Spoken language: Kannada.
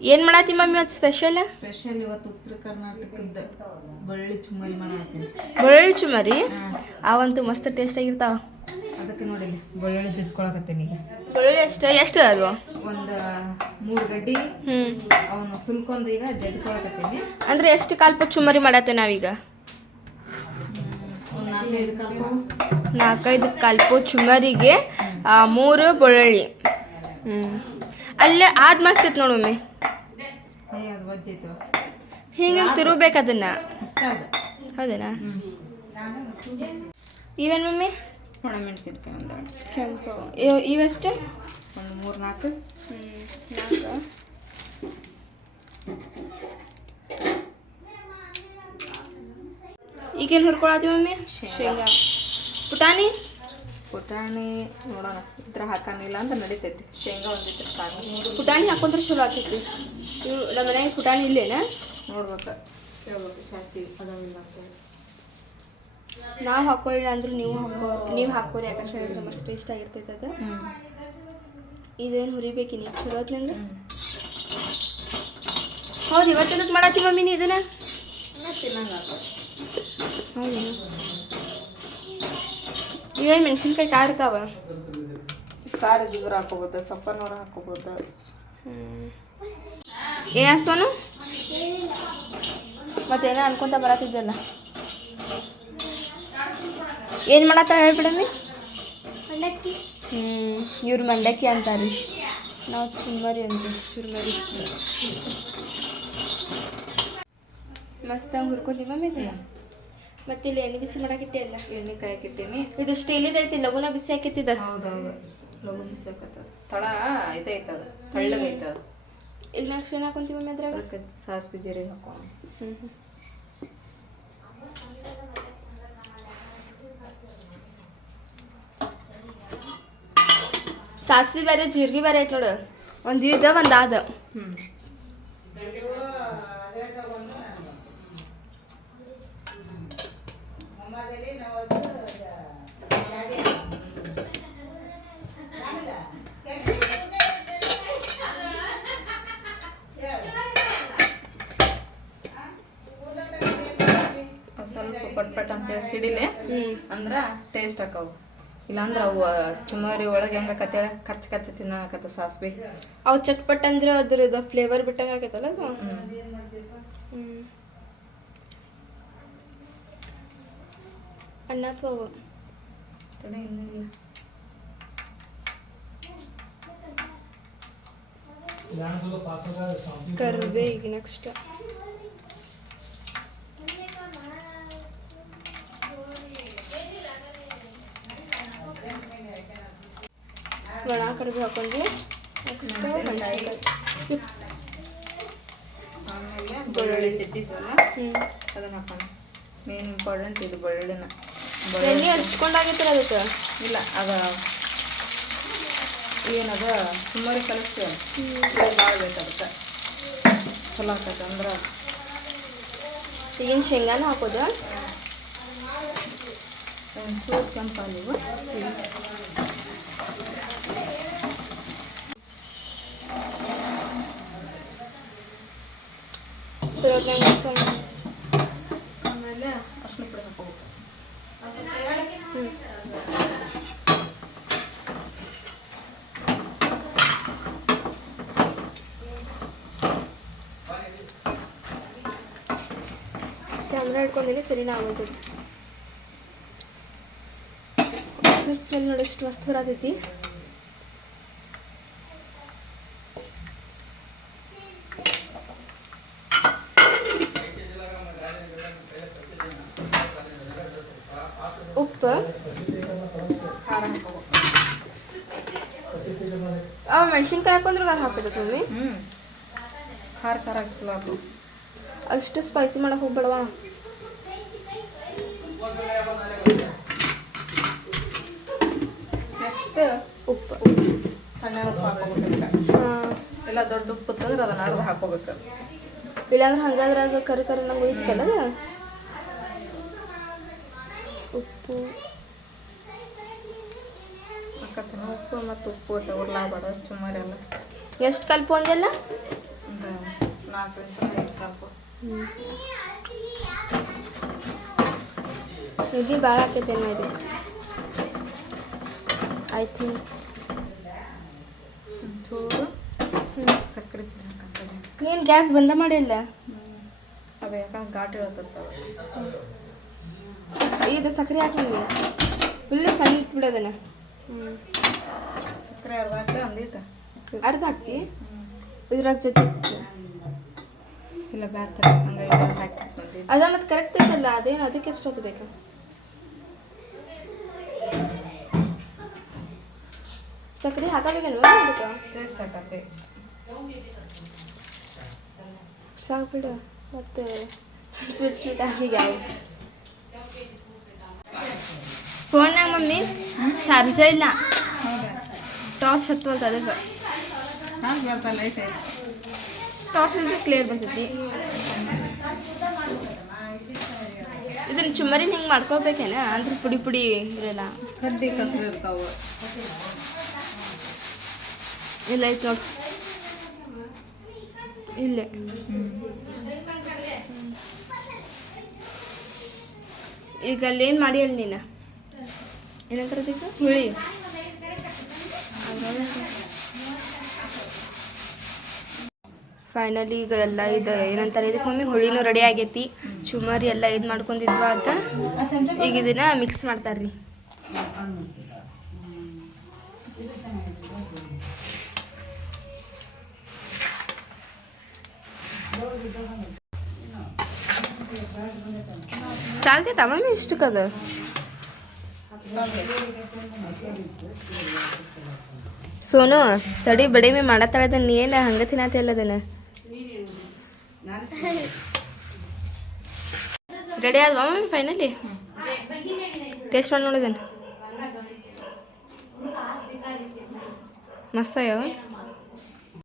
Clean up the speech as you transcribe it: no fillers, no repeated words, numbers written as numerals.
ಏನು ಮಾಡತ್ತಿ ಮಮ್ಮಿ ಇವತ್ತು ಸ್ಪೆಷಲ್ ಇವತ್ತು ಉತ್ತರ ಕರ್ನಾಟಕದ ಬಳ್ಳಿ ಚುಮ್ಮರಿ ಮಾಡತ್ತೀನಿ. ಬೆಳ್ಳುಳ್ಳಿ ಚುಮ್ಮರಿ ಅವಂತೂ ಮಸ್ತ್ ಟೇಸ್ಟ್ ಆಗಿರ್ತಾವ. ಅದಕ್ಕೆ ನೋಡಿ ಬೆಳ್ಳುಳ್ಳಿ ಜಜ್ಕೊಳಕತ್ತೀನಿ ಈಗ. ಬೆಳ್ಳುಳ್ಳಿ ಎಷ್ಟು ಅದು ಒಂದು 3 ಗಡ್ಡಿ ಅವನ್ನ ಸುಲ್ಕೊಂಡ್ ಈಗ ಜಜ್ಕೊಳಕತ್ತೀನಿ. ಅಂದ್ರೆ ಎಷ್ಟು ಕಾಲ್ಪ ಚುಮ್ಮರಿ ಮಾಡತ್ತೆ ನಾವೀಗ? ಒಂದು 4-5 ಕಾಲ್ಪ. 4-5 ಕಾಲ್ಪ ಚುಮ್ಮರಿಗೆ 3 ಬೆಳ್ಳುಳ್ಳಿ. ಅಲ್ಲೇ ಆದ್ ಮಸ್ತ್ ಇತ್ತು ನೋಡೊಮ್ಮೆ. ಅದು ವಜ್ಜೈತು ಹಿಂಗೆ ತಿರುಗಬೇಕು ಅದನ್ನ. ಹೌದೇನಾ? ಇವೇನು ಮಮ್ಮಿ? ಒಣಮೆಣಸಿನ್ಕಾಯಿ ಒಂದು ಕೆಂಪು. ಇವೆಷ್ಟು? ಒಂದು 3-4. 4. ಈಗೇನು ಹುರ್ಕೊಳತ್ತಿ ಮಮ್ಮಿ? ಶೇಂಗಾ. ಪುಟಾಣಿ ನೋಡೋಣ ಇದ್ರ ಹಾಕಂಗಿಲ್ಲ ಅಂತ ನಡೀತೈತಿ. ಶೇಂಗಾ ಒಂದಿದ್ರೆ ಸಾಕು. ಪುಟಾಣಿ ಹಾಕೊಂಡ್ರೆ ಚಲೋ ಆಗ್ತೈತಿ. ಇವು ನಮ್ಮ ಮನೆಗೆ ಪುಟಾಣಿ ಇಲ್ಲೇನಾ? ನೋಡ್ಬೇಕು, ಕೇಳ್ಬೇಕು ಚಾಚಿ ಅದಾವಿಲ್ಲ ಅಂತ. ನಾವು ಹಾಕೊಳ್ಳಿಲ್ಲ ಅಂದ್ರೂ ನೀವು ಹಾಕೋರಿ, ಯಾಕಂದ್ರೆ ಮಸ್ತ್ ಟೇಸ್ಟ್ ಆಗಿರ್ತೈತೆ ಅದು. ಇದೇನು ಹುರಿಬೇಕಿನಿ ಚಲೋ ನಂಗೆ. ಹೌದು, ಇವತ್ತು ಮಾಡತ್ತಿ ಮಮ್ಮಿ ನೀ ಇದನ್ನ? ತಿನ್ನಂಗ ಹೌದು. ಇವೇನು ಮೆಣಸಿನ್ಕಾಯಿ ಖಾರ ಇರ್ತಾವ? ಖಾರ ಇದ್ರೆ ಹಾಕೋಬೋದು, ಸಪ್ಪನವ್ರ ಹಾಕೋಬೋದು. ಏನು ಹಾಕ್ಸೋನು? ಮತ್ತೇನೋ ಅನ್ಕೊಂತ ಬರತ್ತಿದ್ದಲ್ಲ. ಏನು ಮಾಡತ್ತ ಹೇಳ್ಬಿಡಮ್ಮಿ? ಮಂಡಕ್ಕಿ. ಇವ್ರು ಮಂಡಕ್ಕಿ ಅಂತಾರೆ, ನಾವು ಚುರ್ಮರಿ ಅಂತೀವಿ. ಚುರ್ಮರಿ ಮಸ್ತಾಗಿ ಹುರ್ಕೋತೀವಿ ಮಮ್ಮಿ ಇದನ್ನ. ಮತ್ತೆ ಇಲ್ಲಿ ಎಣ್ಣೆ ಬಿಸಿ ಮಾಡಾಕಿಟ್ಟೆ ಅಲ್ಲ? ಎಣ್ಣೆ ಕಾಯಕ್ಕಿಟ್ಟೀನಿ. ಇದು ಸ್ಟೀಲಿದ ಐತಿ, ಲಗುನ ಬಿಸಿ ಹಾಕಿತ್ತಿದ. ಹೌದೌದು, ಲಗು ಬಿಸಿ ಹಾಕತ್ತದ. ತಳ ಇದೈತದ, ತಳ್ಳಗೈತದ. ಈಗ ನೆಕ್ಸ್ಟ್ ಏನು ಹಾಕೊಂತೀವಿ ಮಮ್ಮಿ ಅದ್ರಾಗ? ಅದಕ್ಕೆ ಸಾಸ್ವಿ ಜೀರಿಗೆ ಹಾಕೋಣ. ಸಾಸಿವೆ ಬೇರೆ ಜೀರಿಗೆ ಬೇರೆ ಐತೆ ನೋಡು. ಒಂದು ಇದ ಒಂದು ಆದ. ಸ್ವಲ್ಪ ಪಟ್ಪಟ್ ಅಂತೇಳಿ ಸಿಡಿಲೆ ಅಂದ್ರೆ ಟೇಸ್ಟ್ ಹಾಕವು. ಇಲ್ಲಾಂದ್ರೆ ಅವು ಚುಮ್ಮರಿ ಒಳಗೆ ಹೆಂಗೆ ಕತ್ತೇಳ ಕಚ್ಚ ತಿನ್ನಕತ್ತ ಸಾಸ್ವಿ. ಅವು ಚಟ್ಪಟ್ ಅಂದ್ರೆ ಅದ್ರದ್ದು ಫ್ಲೇವರ್ ಬಿಟ್ಟಂಗೆ ಆಗೈತಲ್ಲ ಅದು. ಅನ್ನ ಅಥವಾ ಕರ್ಬೇ. ಈಗ ನೆಕ್ಸ್ಟ್ ಒಣ ಕರ್ಬೇ ಹಾಕೊಂಡ್ವಿ. ನೆಕ್ಸ್ಟ್ ಆಮೇಲೆ ಬೆಳ್ಳುಳ್ಳಿ ಜಜ್ಜಿದ್ವಲ್ಲ ಅದನ್ನ ಹಾಕೋಣ. ಮೇನ್ ಇಂಪಾರ್ಟೆಂಟ್ ಇದು ಬೆಳ್ಳುಳ್ಳಿನ. ಎಣ್ಣೆ ಹಚ್ಕೊಂಡಾಗಿತ್ತರ ಅದಕ್ಕೆ? ಇಲ್ಲ, ಅದ ಏನದ ಸುಮಾರು ಕಲಿಸ್ತೀವಿ. ಭಾಳ ಬೇಕು ಅದಕ್ಕೆ, ಚಲೋ ಆಗ್ತೈತೆ ಅಂದ್ರೆ. ಈಗಿನ ಶೇಂಗಾನ ಹಾಕೋದು. ಒಂಚೂರು ಕೆಂಪಾಲಿವು. ಆಮೇಲೆ ಅರ್ಶಿನ ಪುಡಿ ಹಾಕೋಬೇಕು. ಕ್ಯಾಮ್ರಾ ಹಿಡ್ಕೊಂಡೇನೆ ಸರಿನಾ ಆಗೋದು. ಸ್ಮೆಲ್ ನೋಡಿ ಎಷ್ಟು ಮಸ್ತ್ ಬರತೈತಿ. ಉಪ್ಪು, ಖಾರ ಹಾಕೋಬೇಕು. ಮೆಣಸಿನ್ಕಾಯಿ ಹಾಕೊಂಡ್ರೆ ಖಾರ ಹಾಕ್ಬೇಕು ಮಮ್ಮಿ? ಖಾರ ಚಲೋ ಹಾಕು. ಅಷ್ಟು ಸ್ಪೈಸಿ ಮಾಡಕ್ಕೆ ಹೋಗ್ಬೇಡವಾ? ನೆಕ್ಸ್ಟ್ ಉಪ್ಪು, ಸಣ್ಣ ಉಪ್ಪು ಹಾಕೋಬೇಕು. ಎಲ್ಲ ದೊಡ್ಡ ಉಪ್ಪು ತಂದ್ರೆ ಅದನ್ನ ಅರ್ಧ ಹಾಕೋಬೇಕು. ಇಲ್ಲಾಂದ್ರೆ ಹಂಗಾದ್ರಾಗ ಕರಿ ನಂಗೆ ಉಳಿತಲ್ಲ. ಉಪ್ಪು ಹಾಕತ್ತೀನಿ. ಉಪ್ಪು ಮತ್ತು ಉಪ್ಪು ಉರ್ಲಾಗಬಾರ್ದು ಚುಮ್ಮರಿ ಎಲ್ಲ. ಎಷ್ಟು ಕಲ್ಪು ಒಂದೆಲ್ಲ? ಒಂದು 4 5 ಕಪ್. ಇದು ಭಾಳ ಆಕೈತೇನೋ ಇದಕ್ಕೆ ಐ ಥಿಂಕ್. ಒಂಚೂರು ಸಕ್ಕರೆ ಪುಡಿ ಹಾಕಂತ. ನೀನು ಗ್ಯಾಸ್ ಬಂದ ಮಾಡಿಲ್ಲ? ಅದು ಯಾಕಂದ್ರೆ ಘಾಟ್ ಇಳತ್ತವ. ಇದು ಸಕ್ಕರೆ ಹಾಕಂಗೆ ಫುಲ್ಲು ಸಣ್ಣ ಇಟ್ಬಿಡೋದನ್ನ. ಸಕ್ಕರೆ ಅರ್ಧ ಹಾಕಿ ಒಂದೀತ ಅರ್ಧ ಹಾಕ್ತಿ ಇದ್ರಾಗ ಜೊತೆ ಇಲ್ಲ ಬ್ಯಾಡ್ತಾರೆ ಹಂಗೆ ಹಾಕಿ ಬಂದಿದ್ದು. ಅದ ಮತ್ತು ಕರೆಕ್ಟ್ ಐತಲ್ಲ, ಅದೇನು ಅದಕ್ಕೆ ಎಷ್ಟೊತ್ತು ಬೇಕು? ಸಕ್ಕರೆ ಹಾಕಬೇಕಲ್ವ ಅದಕ್ಕೆ? ಟೇಸ್ಟ್ ಹಾಕತ್ತೆ ಸಾಕು ಬಿಡು. ಮತ್ತು ಸ್ವೀಟ್ ಸ್ವೀಟ್ ಹಾಕಿ ಯಾವ ಫೋನ್ನಾಗ ಮಮ್ಮಿ ಚಾರ್ಜ ಇಲ್ಲ, ಹೌದಾ? ಟಾರ್ಚ್ ಹತ್ತವಲ್ತು ಅದಕ್ಕೆ. ಹಾಂ ಬರ್ತಾ ಲೈಟ್ ಐತೆ. ಟಾರ್ಚ್ ಇದ್ರೆ ಕ್ಲಿಯರ್ ಬರ್ತೈತಿ. ಇದನ್ನ ಚುಮ್ಮರಿನ ಹಿಂಗೆ ಮಾಡ್ಕೊಬೇಕೇನ? ಅಂದ್ರೆ ಪುಡಿ ಪುಡಿ ಇರಲ್ಲ, ಕಡ್ಡಿ ಕಸರು ಇರ್ತಾವೆ. ಇಲ್ಲ ಐತೆ ನೋಡಿ ಇಲ್ಲೇ. ಈಗ ಅಲ್ಲೇನು ಮಾಡಿ ಅಲ್ಲಿ ನೀನು ಏನಂತಾರದಕ್ಕೆ ಹುಳಿ ಫೈನಲಿ ಈಗ ಎಲ್ಲ ಇದು ಏನಂತಾರೆ ಇದಕ್ಕೆ ಮಮ್ಮಿ ಹುಳಿನೂ ರೆಡಿ ಆಗೈತಿ. ಚುಮರಿ ಎಲ್ಲ ಇದು ಮಾಡ್ಕೊಂಡಿದ್ವ ಅಂತ ಈಗ ಇದನ್ನ ಮಿಕ್ಸ್ ಮಾಡ್ತಾರ್ರಿ. ಸಾಲ್ತೈತಾ ಮಮ್ಮಿ ಇಷ್ಟಕ್ಕದು? ಸೋನು ತಡಿ ಬಡಿ ಮೇ ಮಾಡತ್ತಾಳದ ನೀ ಏನು ಹಂಗೆ ತಿನ್ನತ್ತಿಲ್ಲ ಅದನ್ನ. ರೆಡಿ ಆದ್ವಾ ಮಮ್ಮಿ ಫೈನಲಿ? ಟೇಸ್ಟ್ ಮಾಡಿ ನೋಡಿದನು ಮಸ್ತ್ ಆಗ್ಯಾವ.